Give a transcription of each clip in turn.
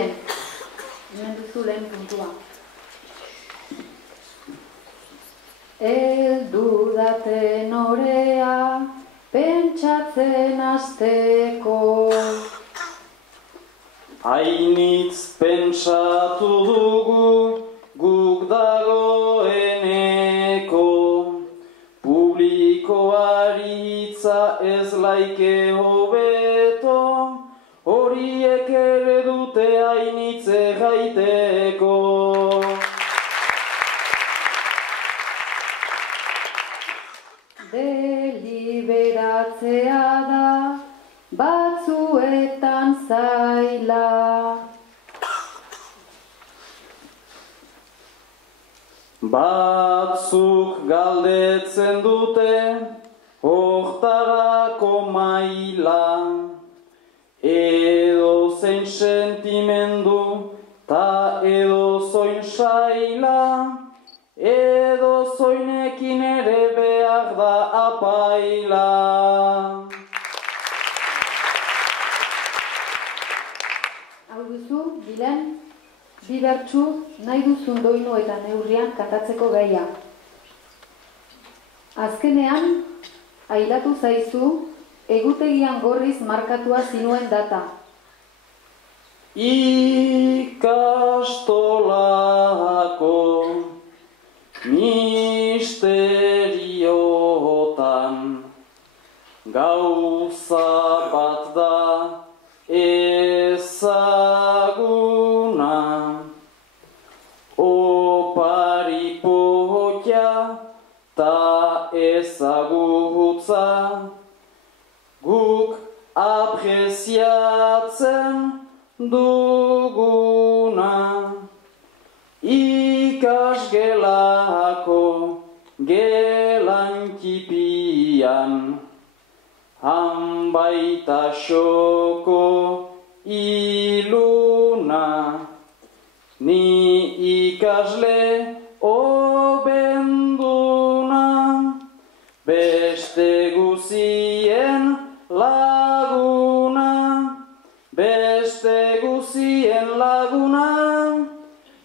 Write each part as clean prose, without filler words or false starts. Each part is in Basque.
Miren, hemen duzu lehen puntua. Heldu daten orea, pentsatzen hasteko. Hainitz pentsatu dugu, guk dagoeneko. Publikoari hitza ez laike hobeto, horiek ere dute hainitze gaiteko. Deliberatzea da batzuetan zaila. Batzuk galdetzen dute hortarako maila, edozein sentimendu ta edozein saila, edozoinekin ere behar da apaila. Hau duzu, Bilen, bi bertsu nahi duzun doinu eta neurrian kantatzeko gaia. Azkenean, ailatu zaizu, egutegian gorriz markatua zinuen data. Ikastolako misteriotan gauza bat da ezaguna, opari potia ta ezagutza, guk apreziatzen duguna. Ikasgelako gelankipian, han baita xoko iluna, ni ikasle obenduna, beste guzien laguna, beste guzien laguna,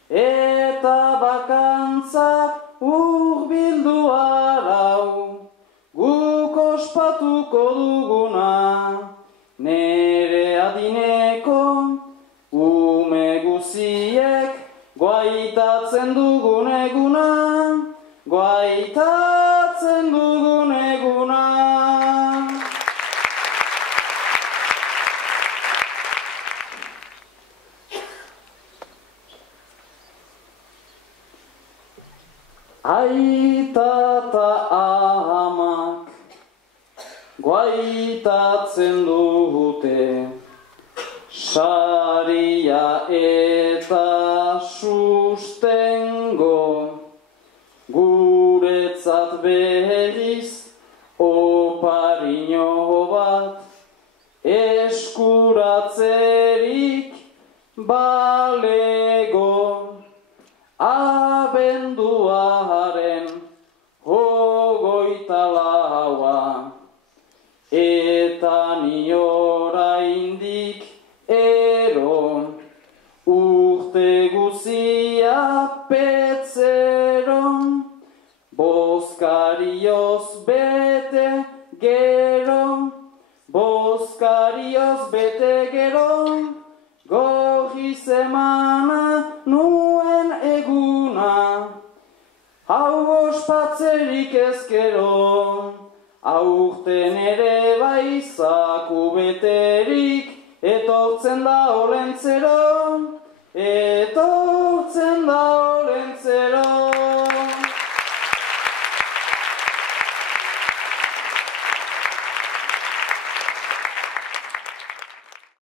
eta bakantzak hurbildu arau, guk ospatuko duguna, nere adineko ume guziek guaitatzen dugun eguna, guaitatzen dugun eguna. Aita eta amak guaitatzen dute, saria eta sustengo, guretzat berriz opariño bat, eskuratzerik balego. Abenduaren 24, eta ni oraindik ero, urte guzia petzero, bozkarioz bete gero, bozkarioz bete gero, gorri semana nuen eguna, hau ospatzerik ezkero, aurten ere bai zaku beterik, etortzen da horrentzero, etortzen